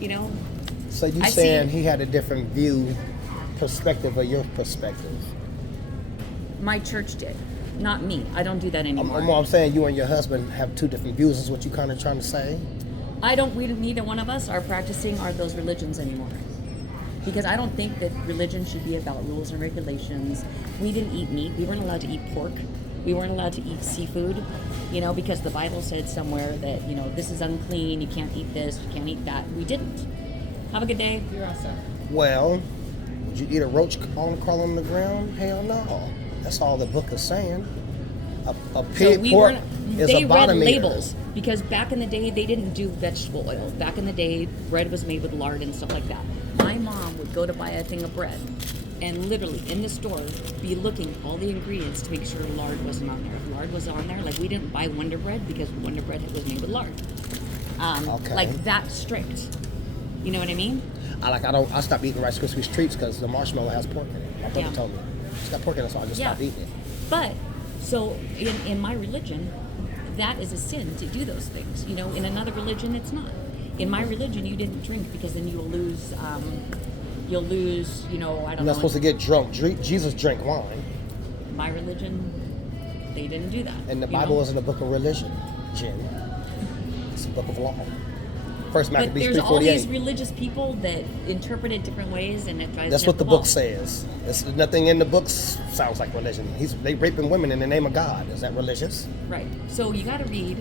you know. So you I saying see- he had a different perspective of your perspective? My church did, not me. I don't do that anymore. I'm saying you and your husband have two different views. Is what you kind of trying to say? Neither one of us are practicing those religions anymore. Because I don't think that religion should be about rules and regulations. We didn't eat meat. We weren't allowed to eat pork. We weren't allowed to eat seafood, you know, because the Bible said somewhere that, you know, this is unclean, you can't eat this, you can't eat that. We didn't. Have a good day. You're all set. Well, would you eat a roach crawling on the ground? Hell no. That's all the book is saying. A pig pork is they a read bottom eater. labels because back in the day they didn't do vegetable oil. Back in the day, bread was made with lard and stuff like that. My mom would go to buy a thing of bread and literally in the store be looking all the ingredients to make sure lard wasn't on there. If lard was on there, like we didn't buy Wonder Bread because Wonder Bread was made with lard. Okay. Like that strict. You know what I mean? I stopped eating Rice Krispies treats because the marshmallow has pork in it. My brother Yeah. told me it's got pork in it, so I just stopped eating it. But so in my religion, that is a sin to do those things. You know, in another religion, it's not. In my religion, you didn't drink because then you'll lose. You know, I don't know. You're not supposed to get drunk. Jesus drank wine. My religion, they didn't do that. And the you Bible know? isn't a book of religion, Jen. It's a book of law. First But Maccabees there's all these 3:48. religious people that interpret it different ways, and it drives That's me what up the wall. book says. Nothing in the books sounds like religion. They raping women in the name of God. Is that religious? Right. So you got to read.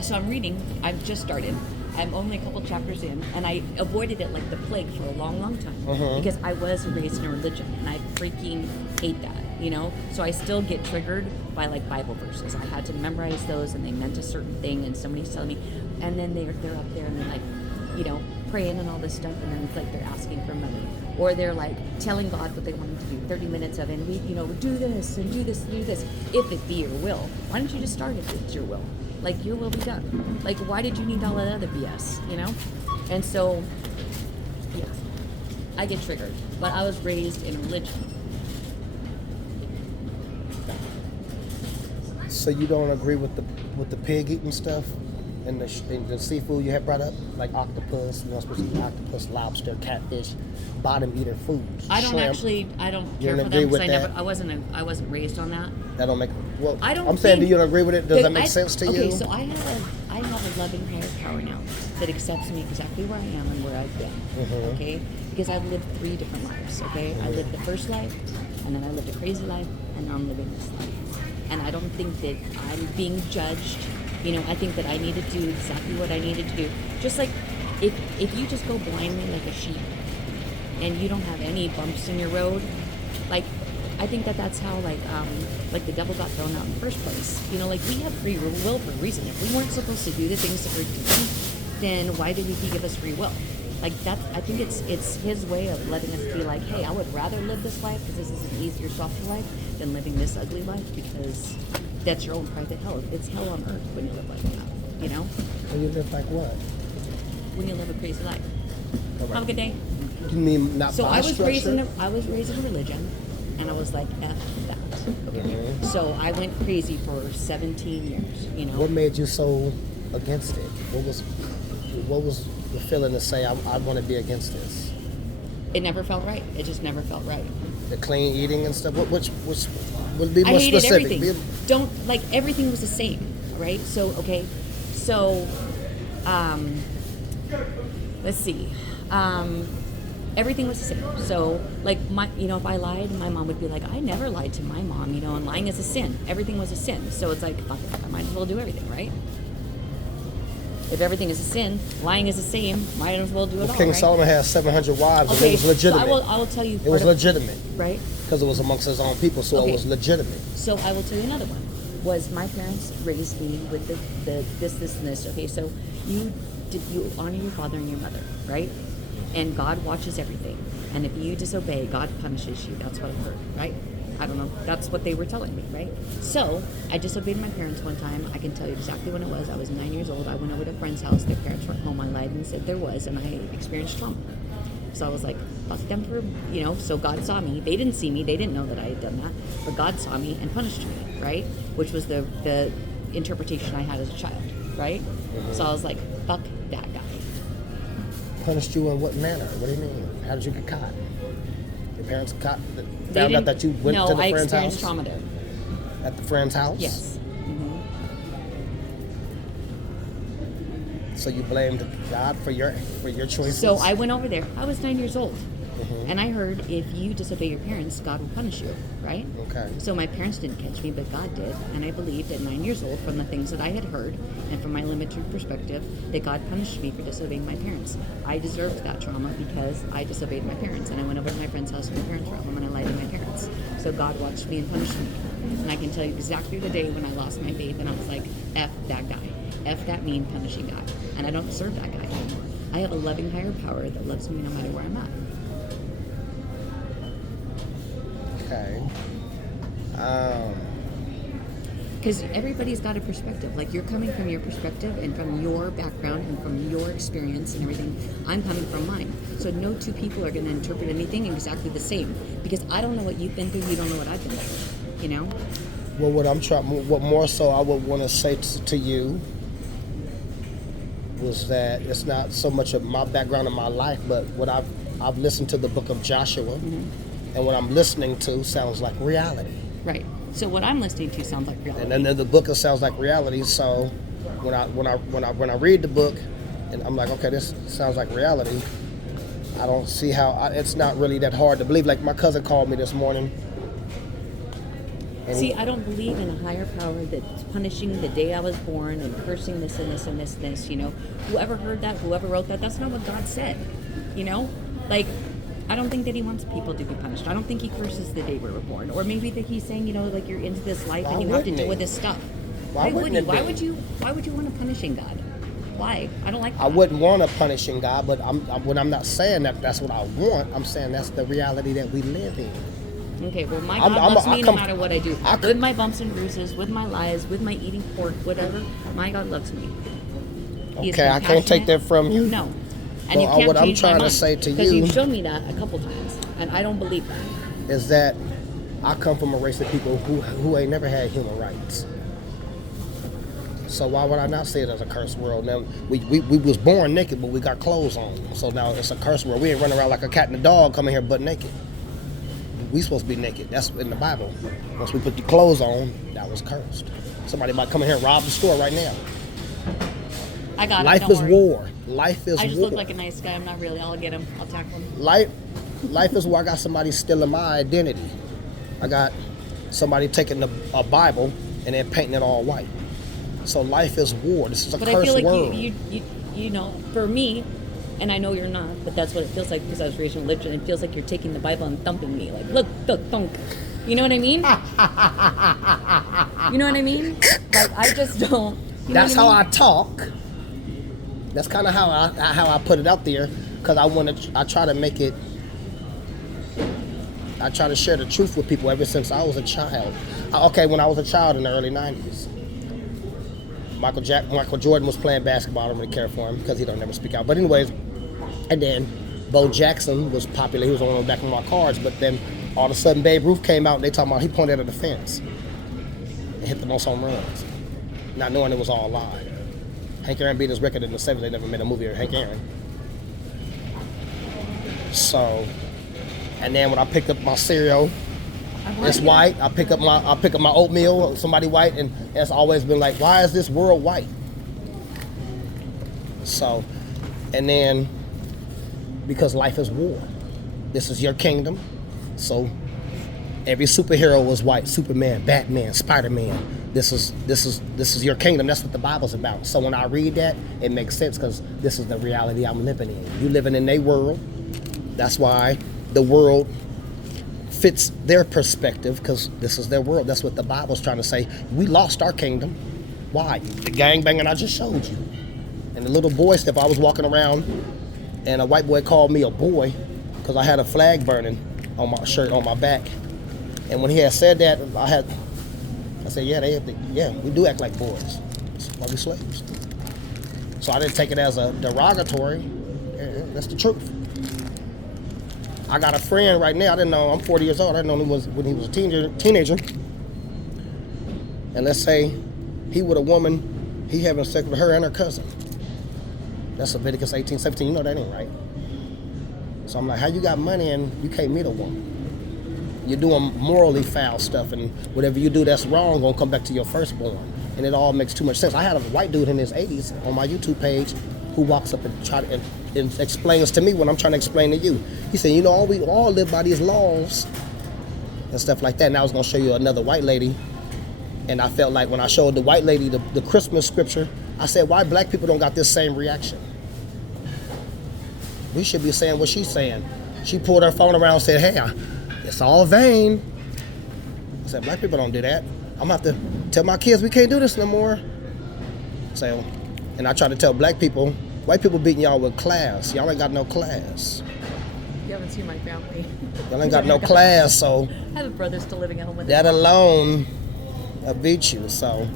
So I'm reading. I've just started. I'm only a couple chapters in, and I avoided it like the plague for a long, long time because I was raised in a religion, and I freaking hate that. You know. So I still get triggered by like Bible verses. I had to memorize those, and they meant a certain thing, and somebody's telling me, and then they're up there and they're like, you know, praying and all this stuff, and then it's like they're asking for money, or they're like telling God what they want him to do. 30 minutes of it, and we, you know, do this and do this and do this, if it be your will. Why don't you just start if it's your will? Like, your will be done. Like, why did you need all that other BS, you know? And so, yeah, I get triggered. But I was raised in religion. So you don't agree with the pig eating stuff and the seafood you had brought up, like octopus? You're not supposed to eat octopus, lobster, catfish, bottom eater foods. I don't shrimp. I don't You care don't for agree them with because that? I wasn't raised on that. That don't make well. I don't I'm saying, do think you don't agree with it? Does that make I- sense to okay, you? so I have a loving higher power now that accepts me exactly where I am and where I've been. Mhm. Okay, because I've lived 3 different lives. Okay, I lived the first life, and then I lived a crazy life, and now I'm living this life. And I don't think that I'm being judged. You know, I think that I need to do exactly what I needed to do. Just like if you just go blindly like a sheep, and you don't have any bumps in your road, like. I think that's how like the devil got thrown out in the first place. You know, like we have free will for a reason. If we weren't supposed to do the things that we're doing, then why did he give us free will? Like that, I think it's his way of letting us be like, hey, I would rather live this life because this is an easier, softer life than living this ugly life because that's your own private hell. It's hell on earth when you live like that. You know, When you live like what? when you live a crazy life. All right. Have a good day. You mean not So by I was raised in structure? a religion, and I was like, F that. Okay. Mhm. So I went crazy for 17 years, you know. What made you so against it? What was the feeling to say I want to be against this? It never felt right. It just never felt right. The clean eating and stuff. Which would be I more hated specific? everything. Everything was the same, right? So, okay. So, let's see. Everything was the same. So, like, if I lied, my mom would be like, I never lied to my mom, you know, and lying is a sin. Everything was a sin. So it's like, fuck it, I might as well do everything, right? If everything is a sin, lying is the same, might as well do it all, King right? Solomon had 700 wives, and Okay, it was legitimate. so I will tell you. It was legitimate Right? because it was amongst his own people, so Okay. it was legitimate. So I will tell you another one. Was my parents raised me with the this, and this. Okay, so you honor your father and your mother, right? And God watches everything. And if you disobey, God punishes you. That's what I've heard, right? I don't know. That's what they were telling me, right? So I disobeyed my parents one time. I can tell you exactly when it was. I was 9 years old. I went over to a friend's house. Their parents weren't home. I lied and said there was, and I experienced trauma. So I was like, fuck them for, you know, so God saw me. They didn't see me. They didn't know that I had done that. But God saw me and punished me, right? Which was the interpretation I had as a child, right? So I was like, fuck that guy. Punished you in what manner? What do you mean? How did you get caught? Your parents They found out didn't- that you went no, to the I friend's house? experienced trauma there. At the friend's house? Yes. So you blamed God for your choices? So I went over there. I was 9 years old. Mhm. And I heard if you disobey your parents, God will punish you, right? Okay. So my parents didn't catch me, but God did. And I believed at 9 years old, from the things that I had heard and from my limited perspective, that God punished me for disobeying my parents. I deserved that trauma because I disobeyed my parents. And I went over to my friend's house and my parents were home and I lied to my parents. So God watched me and punished me. And I can tell you exactly the day when I lost my faith and I was like, F that guy. F that mean, punishing guy. And I don't serve that guy anymore. I have a loving higher power that loves me no matter where I'm at. Okay. Because everybody's got a perspective. Like, you're coming from your perspective and from your background and from your experience and everything. I'm coming from mine. So no two people are going to interpret anything exactly the same. Because I don't know what you've been through. You don't know what I've been through. You know? Well, what more so I would want to say to you was that it's not so much of my background in my life, but what I've listened to the book of Joshua, and what I'm listening to sounds like reality. Right. So what I'm listening to sounds like reality. And then the book sounds like reality. So when I read the book, and I'm like, okay, this sounds like reality. I don't see how it's not really that hard to believe. Like my cousin called me this morning. See, I don't believe in a higher power that's punishing the day I was born and cursing this and this and this and this, you know. Whoever heard that, whoever wrote that, that's not what God said, you know? Like, I don't think that he wants people to be punished. I don't think he curses the day we were born. Or maybe that he's saying, you know, like you're into this life and you have to deal with this stuff. Why would you? Why would you want a punishing God? Why? I don't like that. I wouldn't want a punishing God, but when I'm not saying that's what I want, I'm saying that's the reality that we live in. Okay, well, my God loves me no matter what I do. With my bumps and bruises, with my lies, with my eating pork, whatever, my God loves me. Okay, I can't take that from you. No. And you can't what I'm change my trying to mind, say to because you you've shown me that a couple times, and I don't believe that. is that I come from a race of people who ain't never had human rights. So why would I not say it as a cursed world? Now we was born naked, but we got clothes on. So now it's a cursed world. We ain't running around like a cat and a dog coming here butt naked. We supposed to be naked. That's in the Bible. Once we put the clothes on, that was cursed. Somebody might come in here and rob the store right now. I got Life it. Don't is worry. war. Life is war. I just look like a nice guy. I'm not really. I'll get him. I'll tackle him. Life is war. I got somebody stealing my identity. I got somebody taking a Bible and then painting it all white. So life is war. This is a cursed world. But I feel like you know, for me, and I know you're not, but that's what it feels like because I was raised in religion. It feels like you're taking the Bible and thumping me. Like, look, thunk. You know what I mean? You know what I mean? Like, I just don't. That's how I talk. That's kind of how I put it out there, because I try to make it. I try to share the truth with people ever since I was a child. When I was a child in the early '90s, Michael Jordan was playing basketball. I don't really care for him because he don't never speak out. But anyways, and then Bo Jackson was popular. He was on the back of my cards. But then all of a sudden Babe Ruth came out and they talking about he pointed at the fence and hit the most home runs, not knowing it was all a lie. Hank Aaron beat his record in the 70s. They never made a movie of Hank Aaron. So, and then when I picked up my cereal, it's white. I pick up my oatmeal, somebody white, and it's always been like, why is this world white? So, and then because life is war. This is your kingdom. So every superhero was white. Superman, Batman, Spider-Man. This is your kingdom. That's what the Bible's about. So when I read that, it makes sense because this is the reality I'm living in. You living in their world. That's why the world fits their perspective, because this is their world. That's what the Bible's trying to say. We lost our kingdom. Why? The gangbanging I just showed you. And the little boy stuff, I was walking around and a white boy called me a boy because I had a flag burning on my shirt, on my back. And when he had said that, I said, yeah, we do act like boys. That's why we slaves. So I didn't take it as a derogatory. Yeah, that's the truth. I got a friend right now. I didn't know. I'm 40 years old. I didn't know when he was a teenager. And let's say he with a woman, he having sex with her and her cousin. That's Leviticus 18:17. You know that ain't right. So I'm like, how you got money and you can't meet a woman? You're doing morally foul stuff, and whatever you do that's wrong gonna come back to your firstborn. And it all makes too much sense. I had a white dude in his 80s on my YouTube page who walks up and and explains to me what I'm trying to explain to you. He said, you know, we all live by these laws and stuff like that. And I was gonna show you another white lady, and I felt like when I showed the white lady the Christmas scripture, I said, why black people don't got this same reaction? We should be saying what she's saying. She pulled her phone around and said, hey, it's all vain. I said, black people don't do that. I'm gonna have to tell my kids we can't do this no more. So, and I try to tell black people, white people beating y'all with class. Y'all ain't got no class. You haven't seen my family. Y'all ain't got no class, so I have a brother still living at home with that alone beat you. So